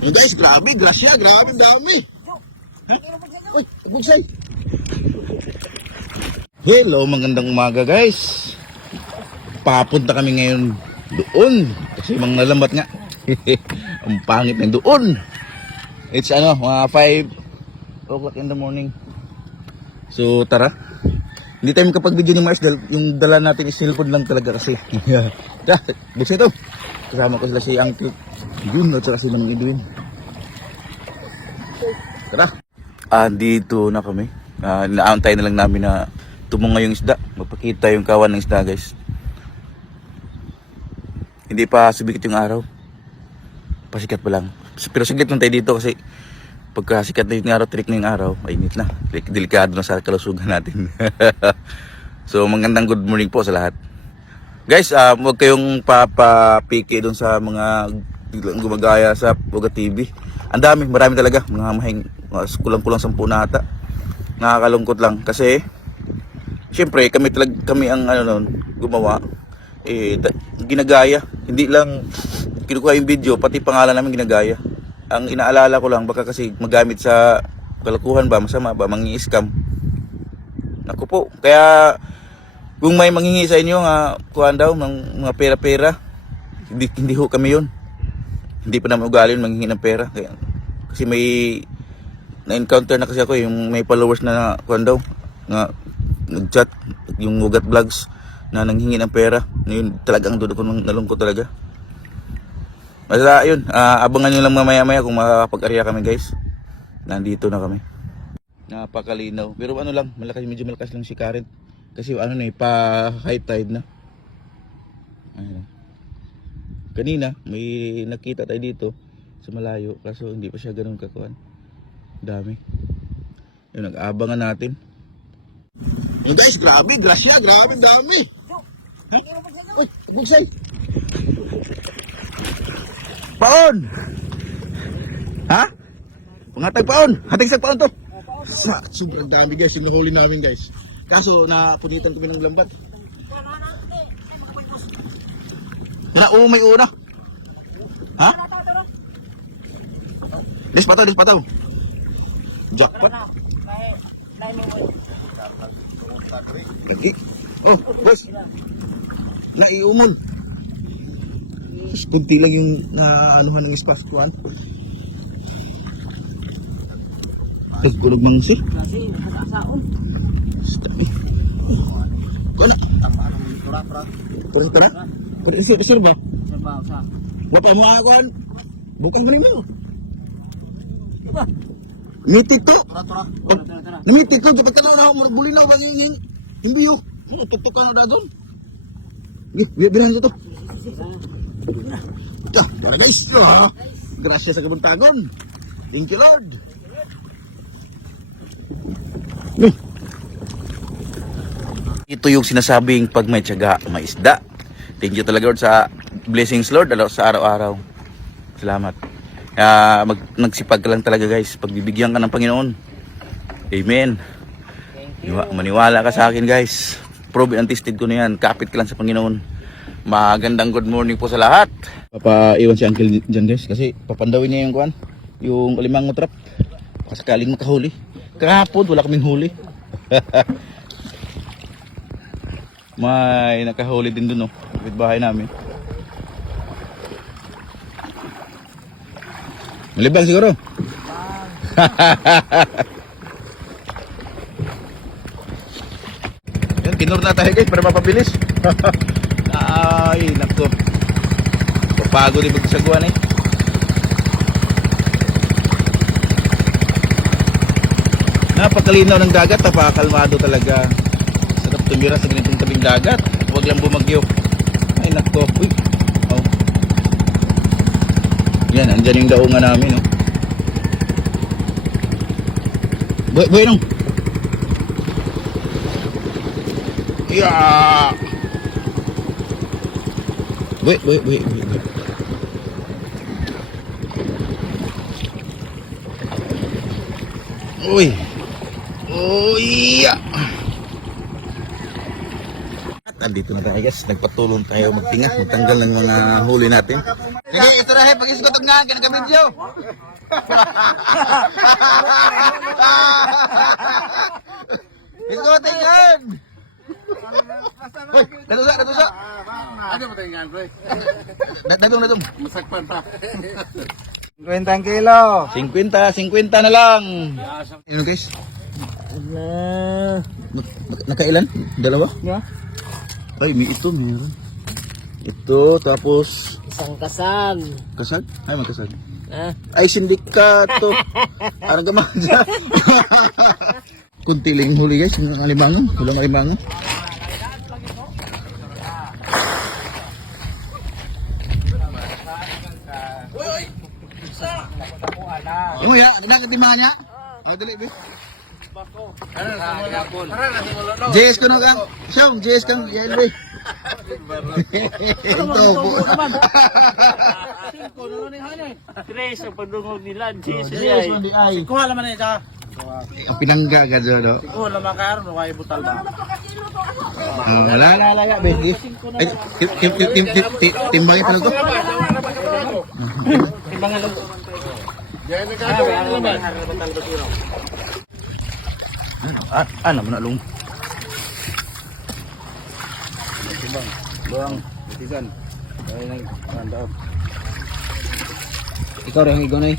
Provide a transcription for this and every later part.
Yung guys, grabe, grasya, grabe, dami. Ha? Uy, bugsay. Hello, magandang umaga guys. Papunta kami ngayon doon. Kasi mga lambat nga. Ang pangit na doon. It's mga 5 o'clock in the morning. So tara. Hindi tayo makapag-video ni Mars dahil yung dala natin is cellphone lang talaga kasi. Buksay ito. Kasama ko sila si Uncle Jun at saka si Manong Edwin. Tara. Dito na kami. Inaantay na lang namin na tumunga yung isda. Mapakita yung kawan ng isda guys. Hindi pa sumikit yung araw. Pasikat pa lang. Pero saglit lang tayo dito kasi pagka sikat na yung araw, trik na yung araw, mainit na. Delikado na sa kalusugan natin. So magandang good morning po sa lahat. Guys, huwag kayong papapiki doon sa mga gumagaya sa Buga TV. Ang dami, marami talaga. Mga mahing, kulang-kulang 10 na ata. Nakakalungkot lang kasi syempre kami ang gumawa. Ginagaya. Hindi lang kinukuha yung video, pati pangalan namin ginagaya. Ang inaalala ko lang, baka kasi magamit sa kalokohan ba, masama ba, mangi-scam. Naku po, kaya kung may manghingi sa inyo kuhaan daw ng mga pera-pera, hindi ho kami yun. Hindi pa naman ugali yun, manghingi ng pera. Kasi may na-encounter na kasi ako, yung may followers na kuhaan daw, na nag-chat, yung Ugat Vlogs, na nanghingi ng pera. Yun, talagang doon ako nalungkot talaga. Basta yun, abangan nyo lang mamaya-maya kung makakapag-arya kami guys. Nandito na kami. Napakalinaw. Pero lang, medyo malakas lang si current. Kasi pa high tide na. Ayun. Kanina, may nakita tayo dito sa malayo. Kaso hindi pa siya ganun kakuan. Dami. Yun, nag-aabangan natin. Yung guys, grabe, grasya, grabe, dami. Ha? Uy, bugsay. Paon! Ha? Pangatag paon! Hatag sa paon to! Sobrang dami guys, yung nahuli namin guys. Kaso napunitan kami ng lambat. May una. Ha? Dispataw. Jackpot. Lagi. Oh, boss. Naiumon. Mas kunti lang yung naanuhan ng espasyon. Nagkulog mangsi. Kasi nakasaon. Kona. Pura. Sir ba? Serba usa. Wapa mo akuan. Bukang ganin mo. Mitit to. Tara. Mitit to kapag tanaw na bulinaw ba yung imbiyo. Tutukan na doon. Bilang ito to. Tara guys. Gracias sa kabuntagon. Thank you Lord. Ito yung sinasabing pag may tiyaga, may isda. Thank you talaga Lord sa blessings Lord sa araw-araw. Salamat. Nagsipag ka lang talaga guys. Pagbibigyan ka ng Panginoon. Amen. Maniwala ka sa akin guys. Prove and tested ko na yan. Kapit ka lang sa Panginoon. Magandang good morning po sa lahat. Papaiwan si Uncle dyan guys. Kasi papandawin niya yung kuwan. Yung kalimang trap. Sakaling makahuli. Kahapon wala kaming huli. May nakahuli din dun kapit bahay namin. Malibang siguro. Yan, kinur na tayo guys para mapabilis. Ay, nako. Papagod yung pagsaguan Napakalinaw ng dagat, napakalmado talaga. Sarap tumira sa ganitong tabing dagat. Huwag lang bumagyo. Ay nako. Uy. Oh. Yan, andyan yung daungan namin. Boy nung. Yeah. Boy. Uy. Oh iya. Nandito na tayo guys, nagpatulong tayo magtinga, magtanggal ng mga huli natin. Sige, ito na pag-isikotog nga, kinaka-video. Isikotog nga! Hoy, natusa. Ano ba tayo nga, bro? Datong. Masakpan pa. 50 kilo. 50 na lang. Ano guys? Nakailan? Dalawa? Yeah. Ay, meron. Ito, tapos Isang kasal. kasag? Ay, magkasag. Ah. Ay, sindikato. Parang gamadya. Kunti lang yung huli guys, yung alimangan. Walang alimangan. Oh ya, ada ketimbang niya. Oh, dali be. JS ko na kang. Siyong, JS kang yan be. Ito po. Tres ang padungog nila. JS man di ay. Kuha naman na ito. Ang pinangga ka dyan, no? Kuha naman kayo, no kayo butal ba? Wala, be. Ay, timbangin pa lang to. Timbangan lang. Ano mo na lung? Buang, butisan. Ay nang tanda. Ikaw rin ang igonay.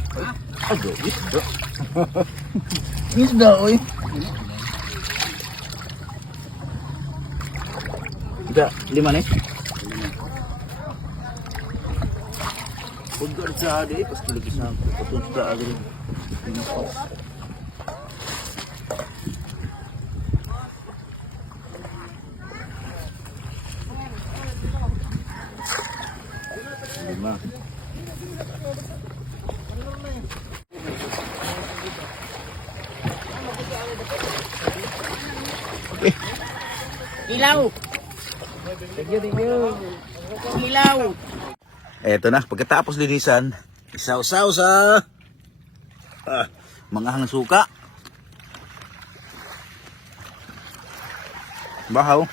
Isda, oy. Ida, 5 nih. Pagkat sa adi, pas tulog sa patun sa adi. Lima. Ilaw. Ilaw. Eto na, pagkatapos linisan, isaw-saw sa mga hang suka. Bahaw.